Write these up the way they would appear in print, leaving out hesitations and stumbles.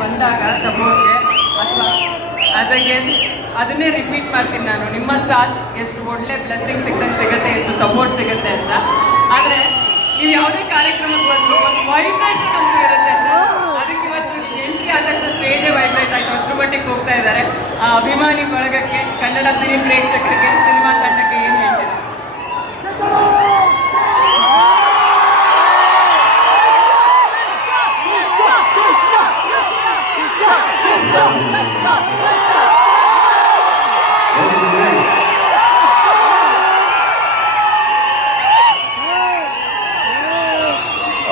ಬಂದಾಗ ಸಪೋರ್ಟ್ಗೆ ಅಥವಾ as a guest ಅದನ್ನೇ ರಿಪೀಟ್ ಮಾಡ್ತೀನಿ ನಾನು. ನಿಮ್ಮ ಸಾಥ್ ಎಷ್ಟು ಒಳ್ಳೆ ಬ್ಲೆಸ್ಸಿಂಗ್ ಸಿಗುತ್ತೆ, ಎಷ್ಟು ಸಪೋರ್ಟ್ ಸಿಗುತ್ತೆ ಅಂತ. ಆದರೆ ನೀವು ಯಾವುದೇ ಕಾರ್ಯಕ್ರಮಕ್ಕೆ ಬಂದರೂ ಒಂದು ವೈಬ್ರೇಷನ್ ಅಂತೂ ಇರುತ್ತೆ ಸರ್. ಅದಕ್ಕೆ ಇವತ್ತು ಎಂಟ್ರಿ ಆದ ತಕ್ಷಣ ಸ್ಟೇಜೇ ವೈಬ್ರೇಟ್ ಆಯಿತು, ಅಷ್ಟರ ಮಟ್ಟಿಗೆ ಹೋಗ್ತಾ ಇದ್ದಾರೆ. ಆ ಅಭಿಮಾನಿ ಬಳಗಕ್ಕೆ, ಕನ್ನಡ ಸಿನಿ ಪ್ರೇಕ್ಷಕರಿಗೆ, ಸಿನಿಮಾ ತಂಡಕ್ಕೆ ಏನು ಹೇಳ್ತೀರಾ?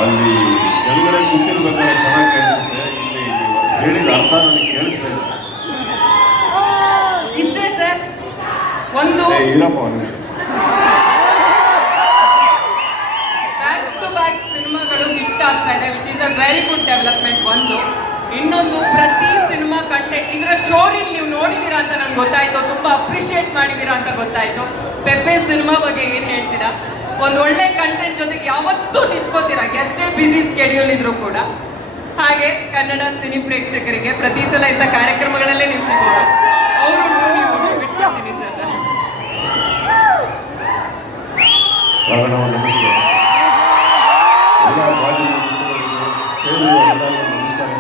ಅಲ್ಲಿ ಕೆಳಗಡೆ ಕೂತಿರ್ಬೇಕಾದ್ರೆ ಚೆನ್ನಾಗಿ ಕೇಳಿಸುತ್ತೆ, ಇಲ್ಲಿ ಹೇಳಿದ ಅರ್ಥ ನನಗೆ ಕೇಳಿಸ್ಲಿಲ್ಲ. ಇಷ್ಟೇ ಸರ್. ಒಂದು ಇರಪ್ಪ ಬ್ಯಾಕ್ ಟು ಬ್ಯಾಕ್ ಸಿನಿಮಾಗಳು ಹಿಟ್ ಆಗ್ತಾ ಇದೆ, which is a very good development. ಒಂದು ಇನ್ನೊಂದು, ಪ್ರತಿ ಸಿನಿಮಾ ಕಂಟೆಂಟ್ ಇದರ ಶೋರಿಲ್ ನೀವು ನೋಡಿದ್ದೀರಾ ಅಂತ ನಂಗೆ ಗೊತ್ತಾಯ್ತು, ತುಂಬಾ ಅಪ್ರಿಷಿಯೇಟ್ ಮಾಡಿದ್ದೀರಾ ಅಂತ ಗೊತ್ತಾಯ್ತು. ಪೆಪ್ಪೆ ಸಿನಿಮಾ ಬಗ್ಗೆ ಏನು ಹೇಳ್ತೀರಾ? ಒಂದು ಒಳ್ಳೆ ಕಂಟೆಂಟ್ ಜೊತೆಗೆ ಯಾವತ್ತೂ ನಿಂತ್ಕೋತೀರಾ, ಎಷ್ಟೇ ಬ್ಯುಸಿ ಸ್ಕೆಡ್ಯೂಲ್ ಇದ್ರೂ ಕೂಡ. ಹಾಗೆ ಕನ್ನಡ ಸಿನಿ ಪ್ರೇಕ್ಷಕರಿಗೆ ಪ್ರತಿ ಸಲ ಇಂಥ ಕಾರ್ಯಕ್ರಮಗಳಲ್ಲೇ ನೀವು ಸಿಗೋದು, ಅವರುಂಟು ನೀವು ಬಿಟ್ಕೊಡ್ತೀನಿ ಸರ್. ನಮಸ್ಕಾರ.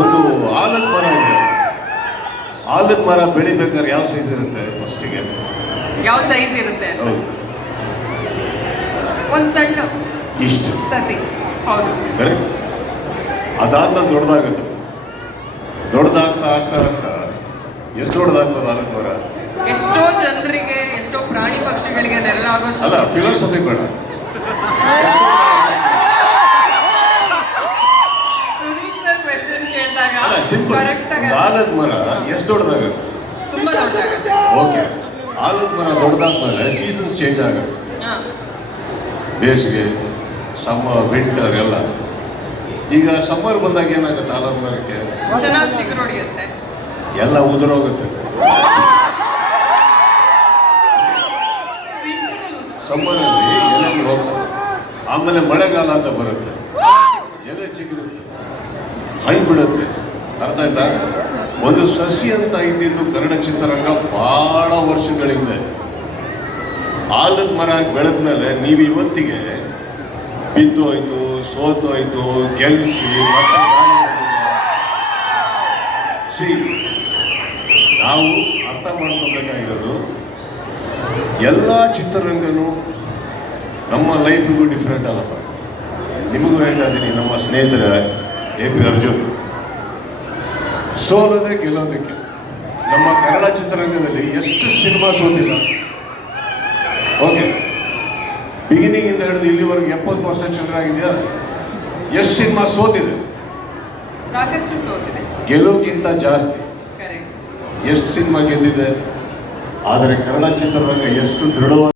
ಒಂದು ಆಲದ ಮರ ಇದೆ, ಆಲದ ಮರ ಬೆಳಿಬೇಕಾದ್ರೆ ಯಾವ ಸೈಜ್ ಇರುತ್ತೆ? ಫಸ್ಟಿಗೆ ಯಾವ ಸೈಜ್ ಇರುತ್ತೆ? ಹೌದು, ಒಂದು ಸಣ್ಣ ಇಷ್ಟು ಸಸಿ. ಹೌದು, ಕರೆಕ್ಟ್. ಅದಾದ್ಮೇಲೆ ದೊಡ್ಡದಾಗುತ್ತೆ, ದೊಡ್ಡದಾಗ್ತಾ ಆಗ್ತಾ ಆಗ್ತಾ ಎಷ್ಟು ದೊಡ್ಡದಾಗ್ತದೆ ಆಲದ ಮರ? ಎಷ್ಟೋ ಜನರಿಗೆ, ಎಷ್ಟೋ ಪ್ರಾಣಿ ಪಕ್ಷಿಗಳಿಗೆ ಅದೆಲ್ಲ ಆಗೋಷ್ಟು. ಅಲ್ಲ, ಫಿಲಾಸಫಿ ಬೇಡ. ಸುದೀಪ್ ಸರ್ ಕ್ವೆಶ್ಚನ್ ಕೇಳಿದಾಗ ಕರೆಕ್ಟ್ ಆಗಿ ಆಲದ ಮರ ಎಷ್ಟು ದೊಡ್ಡದಾಗುತ್ತೆ? ತುಂಬಾ ದೊಡ್ಡದಾಗುತ್ತೆ. ಓಕೆ, ಆಲದ ಮರ ದೊಡ್ಡದಾದ್ಮೇಲೆ ಸೀಸನ್ಸ್ ಚೇಂಜ್ ಆಗುತ್ತೆ. ಬೇಸಿಗೆ, ಸಮ್ಮರ್, ವಿಂಟರ್ ಎಲ್ಲ. ಈಗ ಸಮ್ಮರ್ ಬಂದಾಗ ಏನಾಗುತ್ತೆ ಆಲದ ಮರಕ್ಕೆ? ಚೆನ್ನಾಗಿ ಚಿಗುರು ಹೊಡೆಯುತ್ತೆ, ಎಲ್ಲ ಉದುರೋಗುತ್ತೆ. ಸಮ್ಮರಲ್ಲಿ ಎಲೆಗಳು ಹೋಗ್ತವೆ, ಆಮೇಲೆ ಮಳೆಗಾಲ ಅಂತ ಬರುತ್ತೆ, ಎಲೆ ಚಿಗುರುತ್ತೆ, ಹಣ್ಣು ಬಿಡುತ್ತೆ. ಅರ್ಥ ಆಯ್ತಾ? ಒಂದು ಸಸಿ ಅಂತ ಇದ್ದಿದ್ದು ಕನ್ನಡ ಚಿತ್ರರಂಗ ಬಹಳ ವರ್ಷಗಳಿಂದ. ಆಲದ ಮರ ಬೆಳೆದ್ಮೇಲೆ ನೀವು ಇವತ್ತಿಗೆ ಬಿದ್ದು ಹೋಯ್ತು, ಸೋತು ಹೋಯ್ತು, ಗೆಲ್ಲಿಸಿ ಮತ್ತೆ ನಾವು ಅರ್ಥ ಮಾಡ್ಕೊಬೇಕಾಗಿರೋದು, ಎಲ್ಲ ಚಿತ್ರರಂಗನೂ ನಮ್ಮ ಲೈಫಿಗೂ ಡಿಫ್ರೆಂಟ್ ಅಲ್ಲಪ್ಪ. ನಿಮಗೂ ಹೇಳ್ತಾ ಇದ್ದೀನಿ, ನಮ್ಮ ಸ್ನೇಹಿತರ AP ಅರ್ಜುನ್ ಸೋಲದೆ ಗೆಲ್ಲೋದಕ್ಕೆ. ನಮ್ಮ ಕನ್ನಡ ಚಿತ್ರರಂಗದಲ್ಲಿ ಎಷ್ಟು ಸಿನಿಮಾ ಸೋತಿಲ್ಲ. ಓಕೆ, ಬಿಗಿನಿಂಗ್ ಇಂದ ಹಿಡಿದು ಇಲ್ಲಿವರೆಗೆ 70 ವರ್ಷ ಚಿಲ್ಲರಾಗಿದೆಯಾ? ಎಷ್ಟು ಸಿನಿಮಾ ಸೋತಿದೆ? ಸಾಕಷ್ಟು ಸೋತಿದೆ. ಗೆಲುವಿಗಿಂತ ಜಾಸ್ತಿ ಎಷ್ಟು ಸಿನಿಮಾ ಗೆದ್ದಿದೆ. ಆದರೆ ಕನ್ನಡ ಚಿತ್ರರಂಗ ಎಷ್ಟು ದೃಢವಾಗಿ